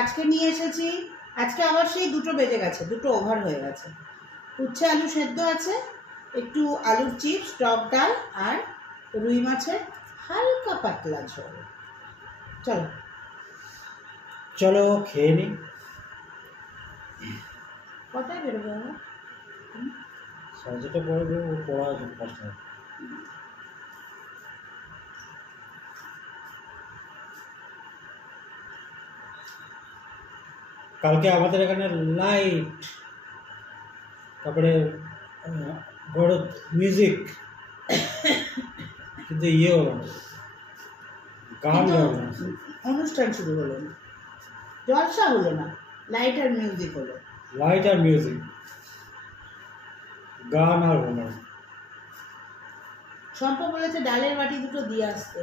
আজকে নিয়ে এসেছি, আজকে আবার সেই 2টো বেজে গেছে, 2টো ওভার হয়ে গেছে। উচ্ছে আলু সেদ্ধ আছে, একটু আলুর চিপস, টক ডাল আর রুই মাছের হালকা পাতলা ঝোল। চলো চলো খেয়ে নি। কটায় বেরোবো আমরা? 6:30 পরে ও পড়া আছে 5টায়। কালকে আমাদের এখানে লাইট, তারপরে বড় মিউজিক, কিন্তু ইয়ে হলো না, গান কিন্তু হলো না, অনুষ্ঠান শুরু হলো না, জলসা হলো না, লাইট আর মিউজিক হলো। লাইট আর মিউজিক, গান আর হলো না। শম্পা বলেছে ডালের বাটি 2টো দিয়ে আসতে।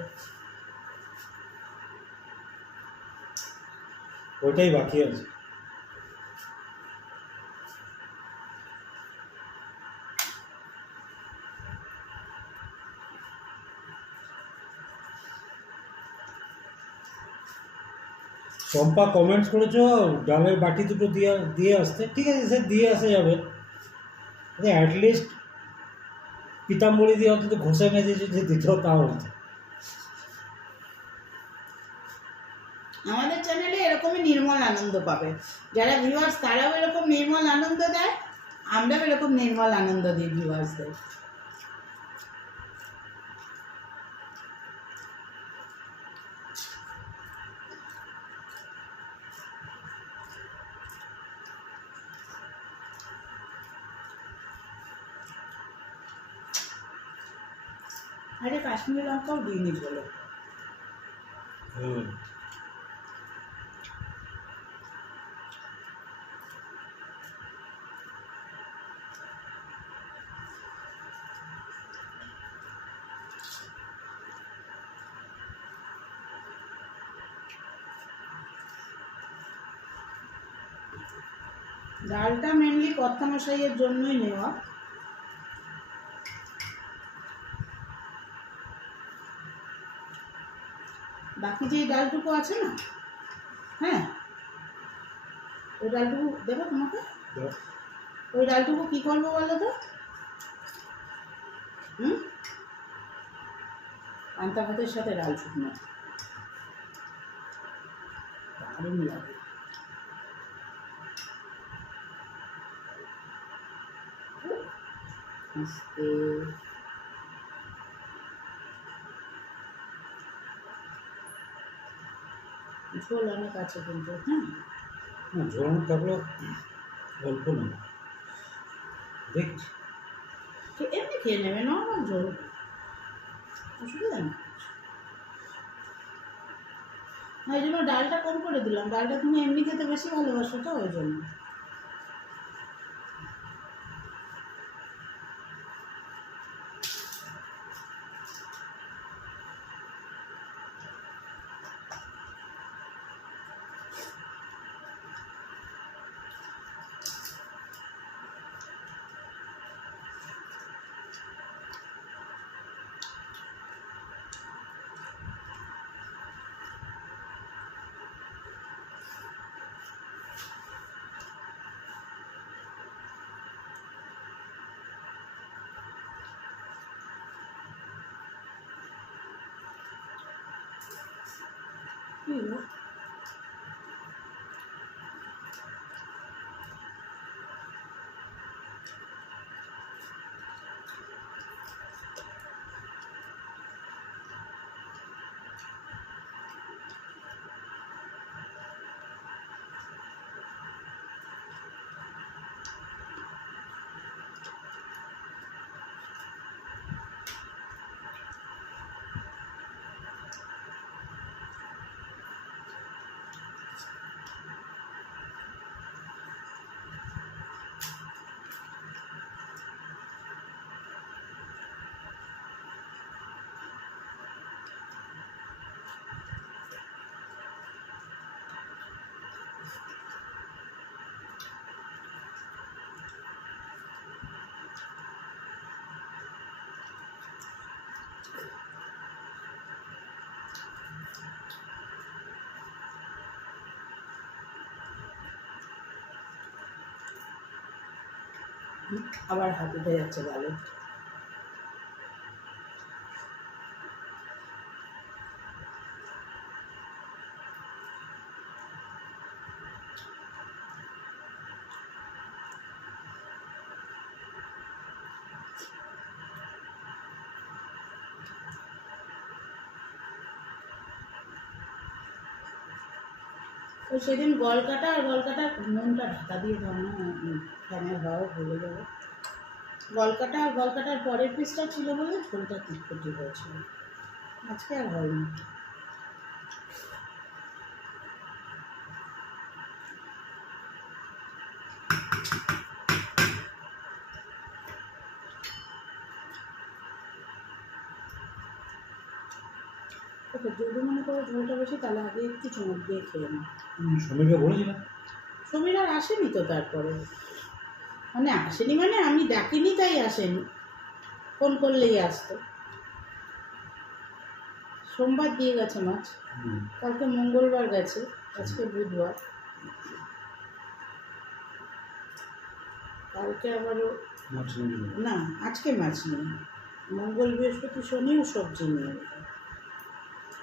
ওইটাই বাকি আছে। চম্পা কমেন্টস করেছো ডালের বাটি 2টো দিয়ে দিয়ে আসতে। ঠিক আছে, সে দিয়ে আসা যাবে, অ্যাটলিস্ট পিতাম্বরী দিয়ে অন্তত ঘষে মেজে যদি দিত তাও হতো। আমাদের চ্যানেলে এরকমই নির্মল আনন্দ পাবে যারা ভিউয়ার্স, তারাও এরকম নির্মল আনন্দ দেয়, আমরাও এরকম নির্মল আনন্দ দিই ভিউয়ার্সদের। আরে কাশ্মীরি লঙ্কাও দিইনি বলো। ডালটা মেনলি কর্তামশাইয়ের জন্যই নেওয়া। বাকি যে ডালটুকু আছে না, হ্যাঁ ওই ডালটুকু দেবো তোমাকে। ওই ডালটুকু কি করবো বলো তো? পান্তা ভাতের সাথে ডাল শুকনো দারুণ লাগে। আস্তে ঝোল অনেক আছে কিন্তু, হ্যাঁ ঝোল থাকলেও অল্প না, দেখছি এমনি খেয়ে নেবে, নর্মাল ঝোল, অসুবিধা নেই। ওই জন্য ডালটা কম করে দিলাম, ডালটা তুমি এমনি খেতে বেশি ভালোবাসো তো, ওই জন্য। আবার হাত উঠে যাচ্ছে গালে। তো সেদিন গলকাটা আর গলকাটার নুনটা ঢাকা দিয়ে ভাঙা ফ্যানের হাওয়া ভুলে যাবে। গলকাটা আর গলকাটার পরের পিসটা ছিল বলে ঝোলটা টিটকুটি হয়েছিল, আজকে আর হয়নি। ওকে, যদি মনে করো ঝোলটা বেশি তাহলে আগে একটু চমক দিয়ে খেয়ে নাও। সমীরকে বলেছিলাম। সমীর আর আসেনি তো, তারপরে মানে আসেনি মানে আমি ডাকিনি তাই আসেনি, ফোন করলেই আসতো। সোমবার দিয়ে গেছে মাছ, কালকে মঙ্গলবার গেছে, আজকে বুধবার, কালকে আবারও মাছ নিয়ে যাবে। না, আজকে মাছ নেই, মঙ্গল বৃহস্পতি শনিও সবজি নিয়ে যাবে,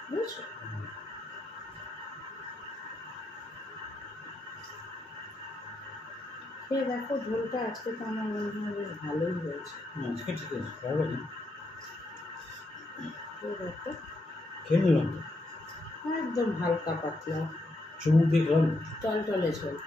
বুঝছো? খেয়ে দেখো ঝোলটা, আজকে তো আমার মনে হয় বেশ ভালোই হয়েছে। আজকে ঠিক আছে, ভালো লাগে। খেয়ে দেখো, খেয়ে নিলাম তো, একদম হালকা পাতলা চুমুক দিয়ে খেলাম। টলটলে ঝোল।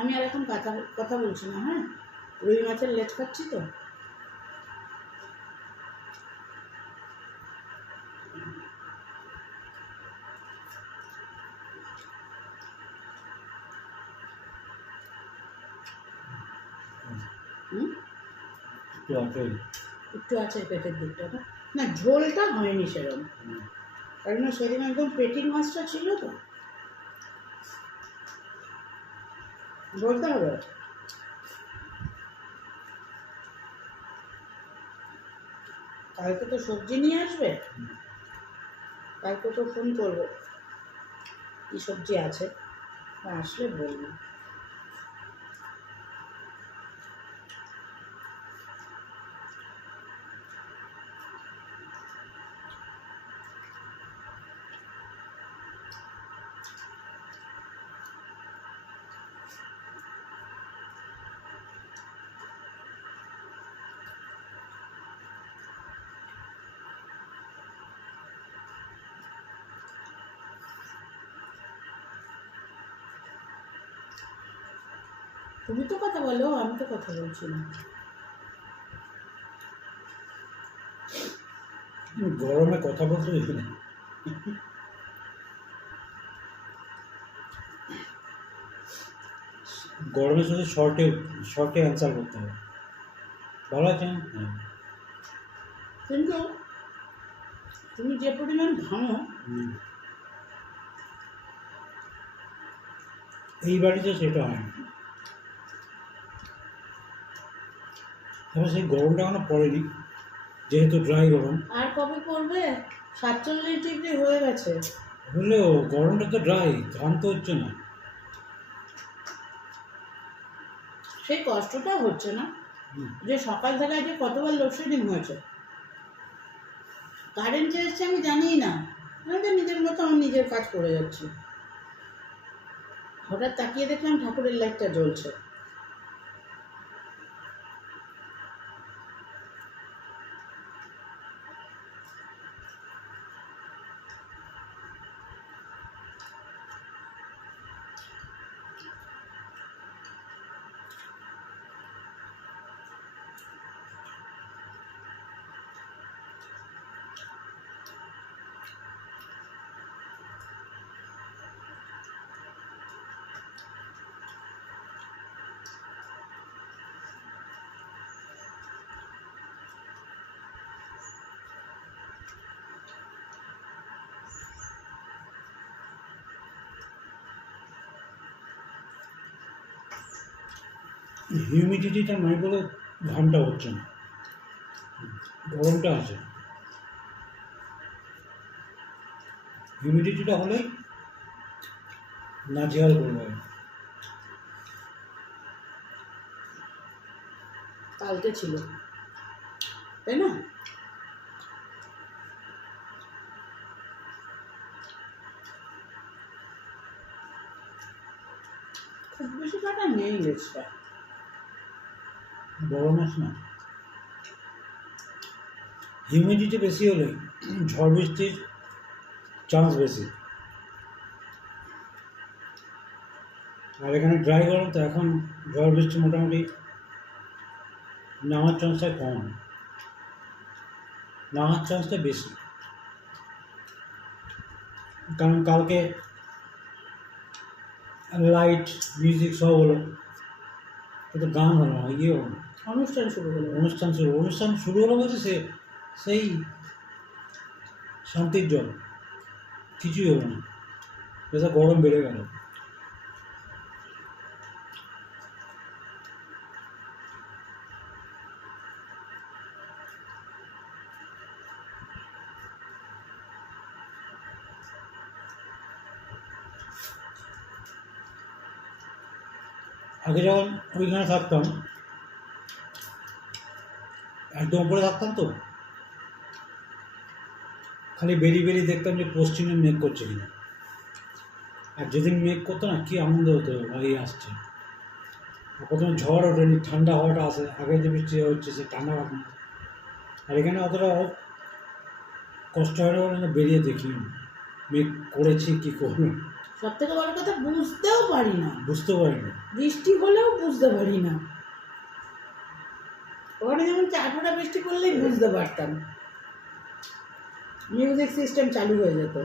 আমি আর এখন কথা কথা বলছি না, হ্যাঁ, রুই মাছের লেজ খাচ্ছি তো। হুম, একটু আছে। একটু আছে পেটের দিকটা না, না ঝোলটা হয়নি সেরকম, কারণ সেদিন একদম পেটির মাছটা ছিল তো, বলতে হবে। কালকে তো সবজি নিয়ে আসবে, কালকে তো ফোন করবো কি সবজি আছে, আসলে বলবো। তুমি তো কথা বলো, আমি তো কথা বলছি না। গরমে কথা বলতে দেখি না। গরমে শুধু শর্টে শর্টে অ্যান্সার করতে হবে। ভালো আছেন? হ্যাঁ। কিন্তু তুমি যে পরিমাণ ঘামো, এই বাড়িতে সেটা হয় না। তবে সেই গরমটা এখনো পড়েনি, যেহেতু ড্রাই গরম। আর কবে পড়বে? 47 ডিগ্রি হয়ে গেছে। হলেও গরমটা তো ড্রাই, ঘাম তো হচ্ছে না। সেই কষ্টটা হচ্ছে না হুম। যে সকাল থেকে আজকে কতবার লোডশেডিং হয়েছে, কারেন্ট যে এসছে আমি জানিই না, আমি তো নিজের মতো আমার নিজের কাজ করে যাচ্ছি। হঠাৎ তাকিয়ে দেখলাম ঠাকুরের লাইটটা জ্বলছে। হিউমিডিটিটা নাই বলে ঘামটা হচ্ছে না, গরমটা আছে। হিউমিডিটিটা হলেই নাজেহাল করবে। কালকে ছিল, তাই না? খুব বেশি কাটা নেই লেজটা। বড় মাছ না, হিউমিডিটি বেশি হলে ঝড় বৃষ্টির চান্স বেশি। আর এখানে ড্রাই গরম, তো এখন ঝড় বৃষ্টি মোটামুটি নামার চান্সটা কম, নামার চান্সটা বেশি। কারণ কালকে লাইট মিউজিক সব হলো, কিন্তু গান হলো না, ইয়ে হলো না। অনুষ্ঠান শুরু হলো। অনুষ্ঠান শুরু হলো বলছে সেই শান্তির জল, কিছুই হলো না, যেটা গরম বেড়ে গেল। আগে যখন ওইখানে থাকতাম, একদম উপরে থাকতাম, তো খালি বেরিয়ে দেখতাম যে পশ্চিমে মেঘ করছে কিনা। আর যেদিন মেঘ করতো না, কি আনন্দ হতো, ভাই আসছে। আর প্রথমে ঝড় ওঠেনি, ঠান্ডা হাওয়াটা আসে, আগে যে বৃষ্টি হচ্ছে সে ঠান্ডা হাওয়া না। আর এখানে অতটা কষ্ট হয় না বলে বেরিয়ে দেখি মেঘ করেছি কি করবো, সব থেকে বড় কথা, বুঝতেও পারি না, বুঝতে পারি না। বৃষ্টি হলেও বুঝতে পারি না। ওখানে যেমন চারফোঁটা বৃষ্টি পড়লেই বুঝতে পারতাম, মিউজিক সিস্টেম চালু হয়ে যেত।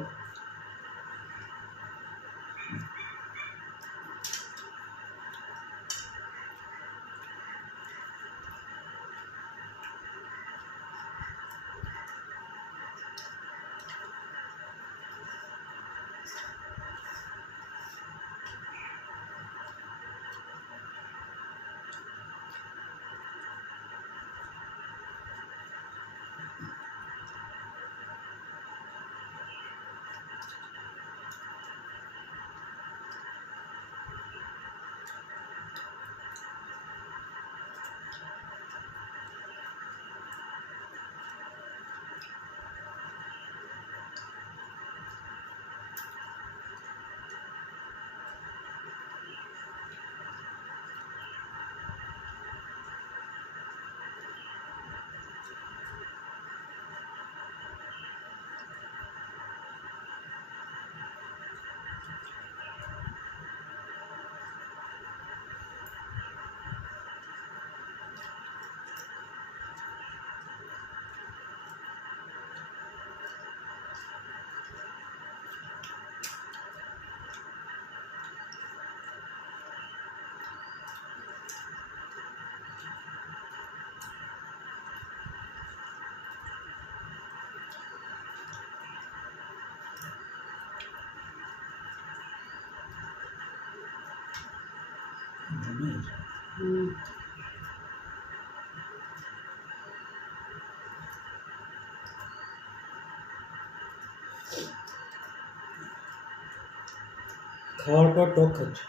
খাওয়ার পর টক খাচ্ছে।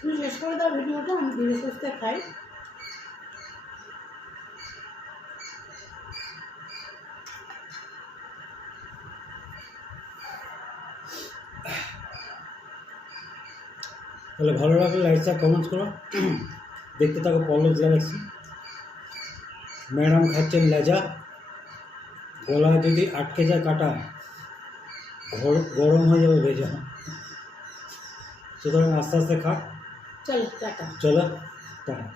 তুমি শেষ করে দাও ভিডিওটা, আমি ধীরে সুস্থে খাই। তাহলে ভালো লাগলে লাইক আর কমেন্টস করো। দেখতে থাকো পল্লব গ্যালাক্সি। ম্যাডাম খাচ্ছেন লেজা, গলায় যদি আটকে যায় কাটা, গরম হয়ে যাবে ভেজা, সুতরাং আস্তে আস্তে খা। চলো টাটা। চলো টাটা।